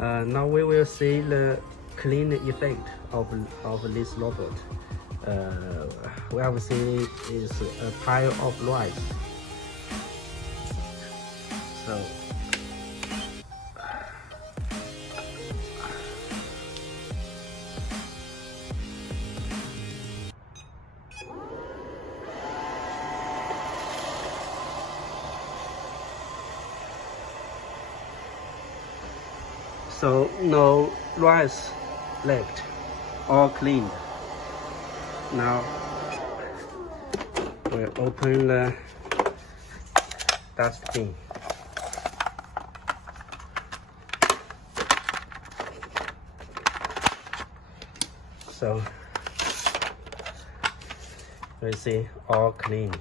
Now we will see the clean effect of this robot. We have seen is a pile of rice. So no rice left, all cleaned. Now we'll open the dustbin. So we see all cleaned.